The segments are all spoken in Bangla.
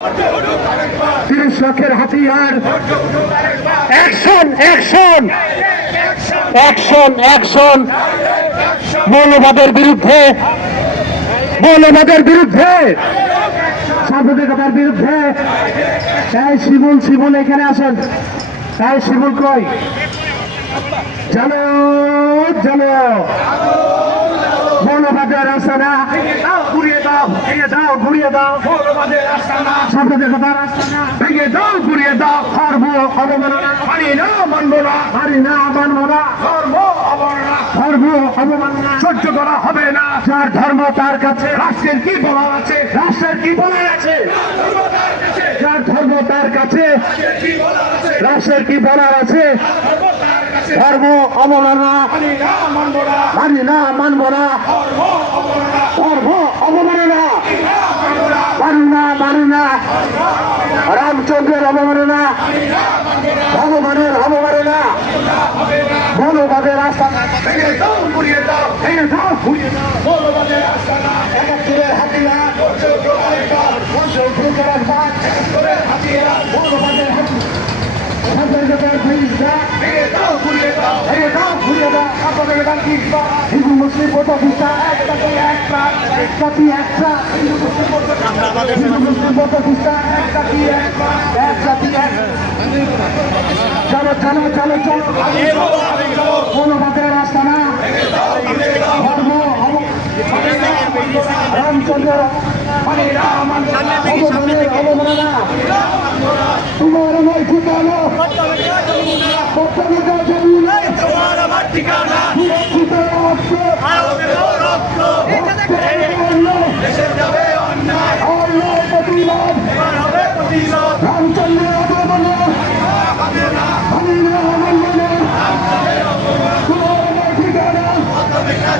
30 লাখের হাতিয়ার, অ্যাকশন অ্যাকশন অ্যাকশন অ্যাকশন মৌলবাদের বিরুদ্ধে, মৌলবাদের বিরুদ্ধে, সাংবাদিকতার বিরুদ্ধে। এই শিমুল, শিমুল এখানে আসেন। এই শিমুল কই? চলো চলো, মৌলবাদের আস্তানা ঘুরিয়ে দাও, ভেঙে দাও, ঘুরিয়ে দাও। মৌলবাদের আস্তানা, সাংবাদিকতার আস্তানা ভেঙে দাও, ঘুরিয়ে দাও। ধর্ম অবমাননা মানি না, মানব না, মানি না, মানব না। ধর্ম অবমাননা, ধর্ম অবমাননা সহ্য করা হবে না। যার ধর্ম তার কাছে রাষ্ট্রের কি বলার আছে? রাষ্ট্রের কি বলার আছে? যার ধর্ম তার কাছে রাষ্ট্রের কি বলার আছে? ধর্ম অবমাননা মানি না, মানব না। ধর্ম অবমাননা মানি না, মানি না। রামচন্দ্রের অবমাননা, ভগবানের অবমাননা, মৌলবাদের আস্তানা ভেঙে দাও, ঘুরিয়ে দাও, ভেঙে দাও, ঘুরিয়ে দাও। মৌলবাদের আস্তানা, 71-এর হাতিয়ার, মৌলবাদের হাতিয়ার, মৌলবাদের হাতিয়ার। হিন্দু মুসলিম প্রতিষ্ঠা, এক জাতি এক প্রাণ। হিন্দু মুসলিম প্রতিষ্ঠা, এক জাতি এক প্রাণ, এক জাতি এক। চলো চলো চলো চলো, মৌলবাদের আস্তানা, ধর্ম রামচন্দ্র অবমাননা, তোমার আমার ঠিকানা, তোমার আমার ঠিকানা, দেশে যাবে অন্যায়, অন্যায় প্রতিবাদ, রামচন্দ্র অবমাননা, আমি না অবমাননা, তোমার আমার ঠিকানা,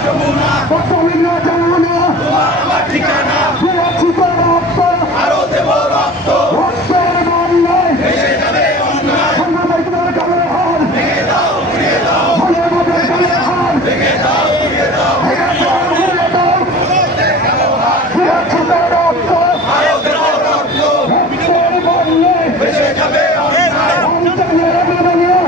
যমুনা, তোমার আমার ঠিকানা, সুরক্ষিত রক্ত, আরো দেব রক্ত, রক্তের বন্যায় দেশে যাবে অন্যায়, সাংবাদিকতার কালো হার ভেঙে দাও, ঘুরিয়ে দাও, মৌলবাদের কালো হার ভেঙে দাও, ঘুরিয়ে দাও, ভেঙে দাও, ঘুরিয়ে দাও, সুরক্ষিত রক্ত, আরো দেব রক্ত, রক্তের বন্যায় দেশে যাবে অন্যায়, রামচন্দ্রের অবমাননা,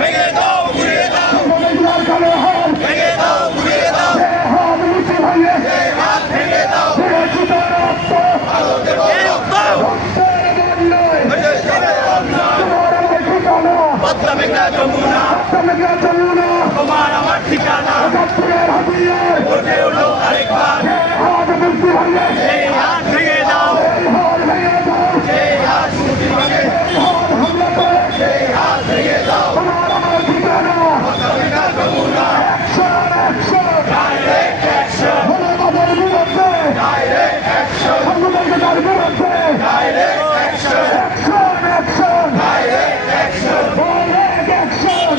ভেঙে দাও, ঘুরিয়ে দাও, সাংবাদিকতার কালো হার ভেঙে দাও, ঘুরিয়ে দাও, হাত নিচে ভাঙে, হাত ভেঙে দাও, সুরক্ষিত রক্ত, আরো দেব রক্ত, রক্তের বন্যায় দেশে যাবে অন্যায়, তোমার আমার ঠিকানা, পদ্মা মেঘনা যমুনা, পদ্মা মেঘনা যমুনা, তোমার আমার ঠিকানা, 71-এর হাতিয়ার উঠে উঠো আরেকবার, হাত মুক্তি ভাঙে, এই হাত ভেঙে দাও, এই হাত ভেঙে দাও, এই হাত মুক্তি ভাঙে, এই হাত হামলা করে, এই হাত ভেঙে দাও, তোমার আমার ঠিকানা, পদ্মা মেঘনা Jamuna, action action, direct action, মৌলবাদের বিরুদ্ধে, ডাইরেক্ট অ্যাকশন, সাংবাদিকতার বিরুদ্ধে, direct action, action action, direct action, direct action,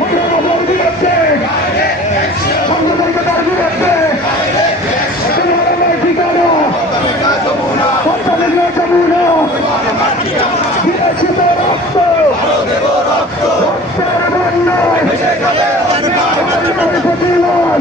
মৌলবাদের বিরুদ্ধে, ডাইরেক্ট অ্যাকশন, সাংবাদিকতার বিরুদ্ধে, ডাইরেক্ট অ্যাকশন, তোমার আমার ঠিকানা, পদ্মা মেঘনা যমুনা, পদ্মা মেঘনা যমুনা, তোমার আমার ঠিকানা, সুরক্ষিত রক্ত, আরো দেব রক্ত, রক্তের বন্যায় দেশে যাবে অন্যায়, প্রতিবাদ,